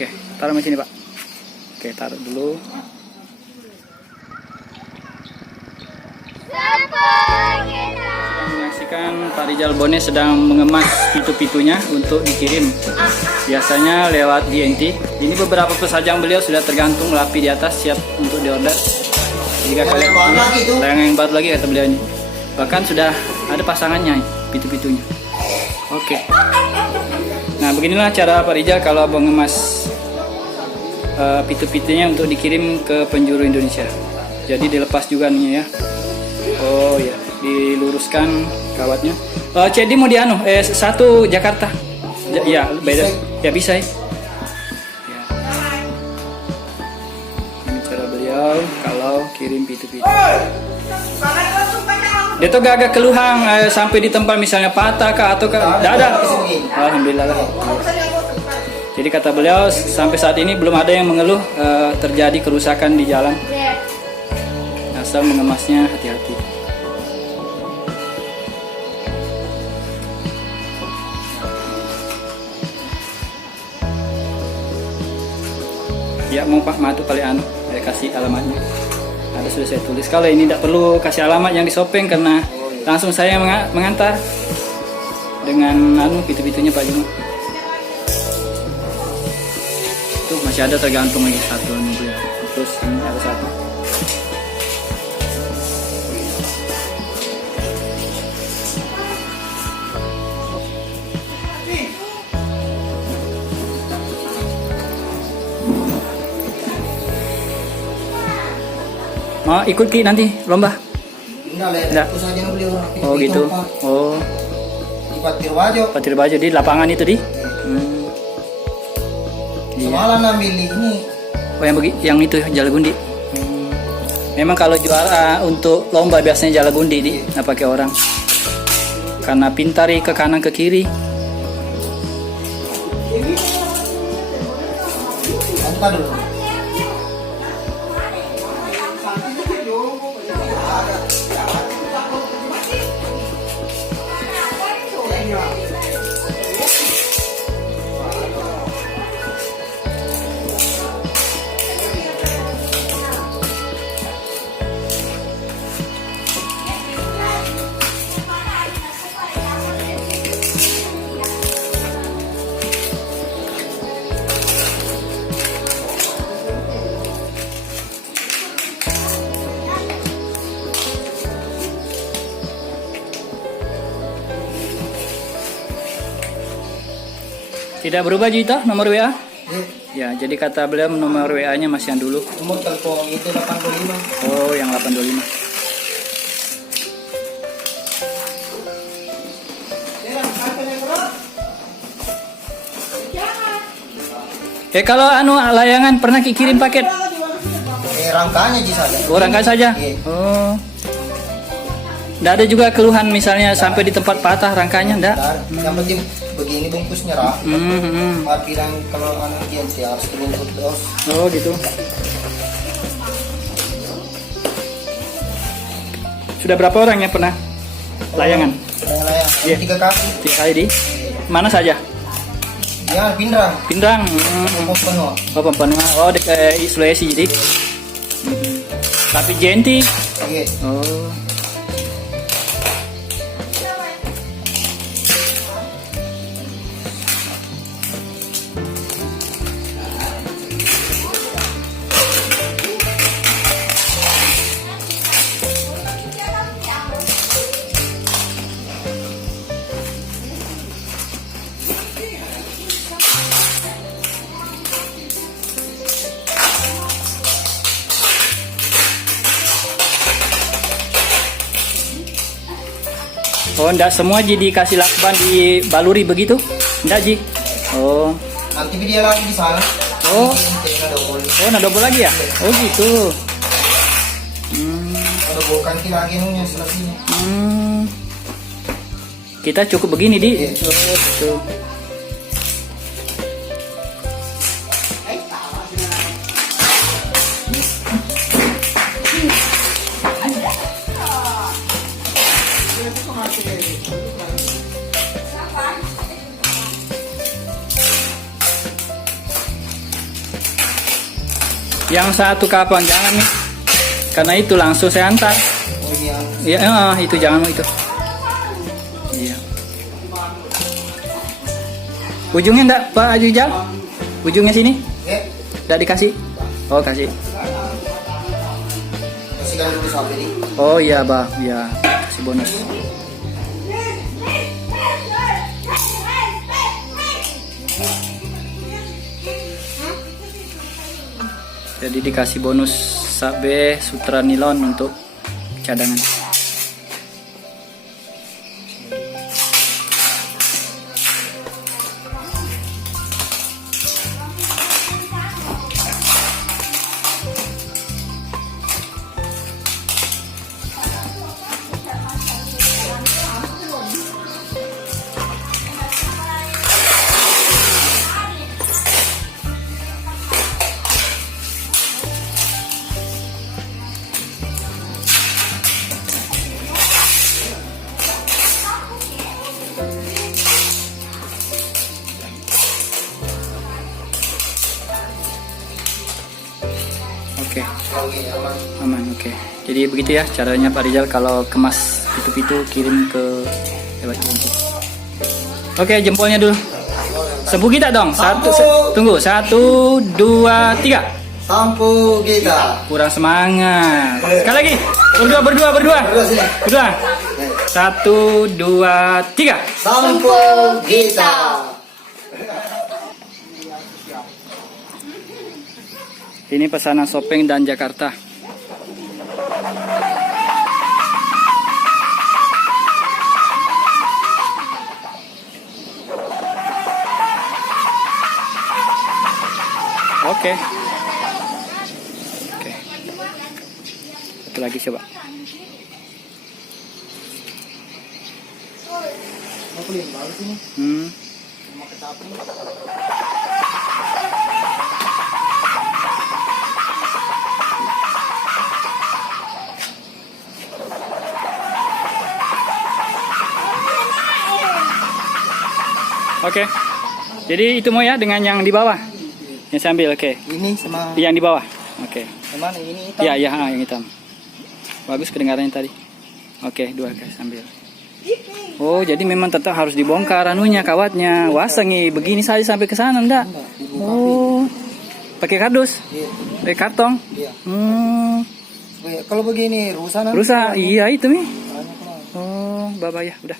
Oke, taruh di sini Pak. Oke, taruh dulu. Menyaksikan Pak Rizal Bone sedang mengemas pitu-pitunya untuk dikirim. Biasanya lewat GNT. Ini beberapa pesajang beliau sudah tergantung rapi di atas, siap untuk diorder. Jika kalian layangan yang baru lagi kata beliau ini. Bahkan sudah ada pasangannya pitu-pitunya. Oke. Nah, beginilah cara Pak Rizal kalau mengemas pitu-pitunya untuk dikirim ke penjuru Indonesia. Jadi dilepas juga nih ya. Oh ya, diluruskan kawatnya. Cedi mau dianu, satu Jakarta. Ya, beda. Ya bisa ya. Ini cara beliau kalau kirim pitu-pitu. Dia tuh agak keluhan sampai di tempat misalnya patah kah atau kah? Tidak ada. Alhamdulillah lah. Jadi kata beliau sampai saat ini belum ada yang mengeluh terjadi kerusakan di jalan. Asal mengemasnya hati-hati. Ya mau Pak Matu kali anu, saya kasih alamatnya. Ada sudah saya tulis. Kalau ini tidak perlu kasih alamat yang disopeng karena langsung saya mengantar dengan anu pitu-pitunya Pak Juma. Tuh masih ada tergantung lagi satu nih beliau. Terus ini ada satu. Oh, ikut Ki nanti lomba? Enggak. Oh gitu. Oh. Di Patir Bajo. Patir Bajo di lapangan itu di. Semalam ambil ini. Oh yang itu Jalagundi. Memang kalau juara untuk lomba biasanya Jalagundi di, nggak pakai orang. Karena pintar ke kanan ke kiri. Angkat dulu. Tidak berubah Jita nomor WA? Ya, jadi kata beliau nomor WA-nya masih yang dulu. Nomor telepon itu 85. Oh, yang 825. Kalau anu layangan pernah kirim paket? Rangkanya aja saja. Oh, rangka saja? Oh. Nggak ada juga keluhan misalnya sampai di tempat patah rangkanya, enggak? Yang penting begini bungkusnya rapi. Bilang kalau anak GNT harus dibungkus dos. Oh gitu. Sudah berapa orang yang pernah layangan? Layangan 3 kali. 3 kali di mana saja? Ya Pindrang. Pindrang. Pempenuh. Oh Pempenuh. Oh di Sulawesi jadi. Tapi Genti. Iya. Oh. Oh, enggak semua Ji dikasih lakban di baluri begitu? Enggak Ji? Oh. Nanti dia lagi di sana. Oh. Oh, nah double lagi ya? Oh gitu. Ada bukan lagi nunya selesai. Kita cukup begini di. Oh, gitu. Yang satu kapan jangan nih. Karena itu langsung saya antar. Oh iya. Iya, itu jangan itu. Iya. Ujungnya enggak Pak Rijal? Ujungnya sini? Enggak dikasih? Oh, kasih. Kasihkan dulu sampai ini. Oh iya, Bah. Ya, kasih bonus. Jadi dikasih bonus sabe sutra nilon untuk cadangan. Oke, Oke, aman. aman. Oke. Jadi begitu ya caranya Pak Rizal kalau kemas pitu-pitu kirim ke lewat INT. Oke, jempolnya dulu. Sempu kita dong. Tunggu. 1, 2, 3. Sampo kita. Kurang semangat. Sekali lagi. Berdua. Berdua sini. Berdua. 1, 2, 3. Sampo kita. Ini pesanan Sopeng dan Jakarta. Oke. Oke. Satu lagi coba. Aku lihat bagus ini. Cuma ketapung. Oke. Jadi itu mau ya dengan yang di bawah. Yang saya ambil, oke. Ini sama Yang di bawah. Oke. yang mana ini hitam? Iya, yang hitam. Bagus kedengarannya tadi. Oke, 2 guys ambil. Oh, jadi memang tetap harus dibongkar anunya, kawatnya. Wah, sengi begini saja sampai ke sana enggak? Oh. Pakai kardus? Iya. Pakai kartong? Iya. Hmm. Kalau begini rusak nanti. Rusak. Iya, itu nih. Banyak lah. Oh, bye-bye ya, udah.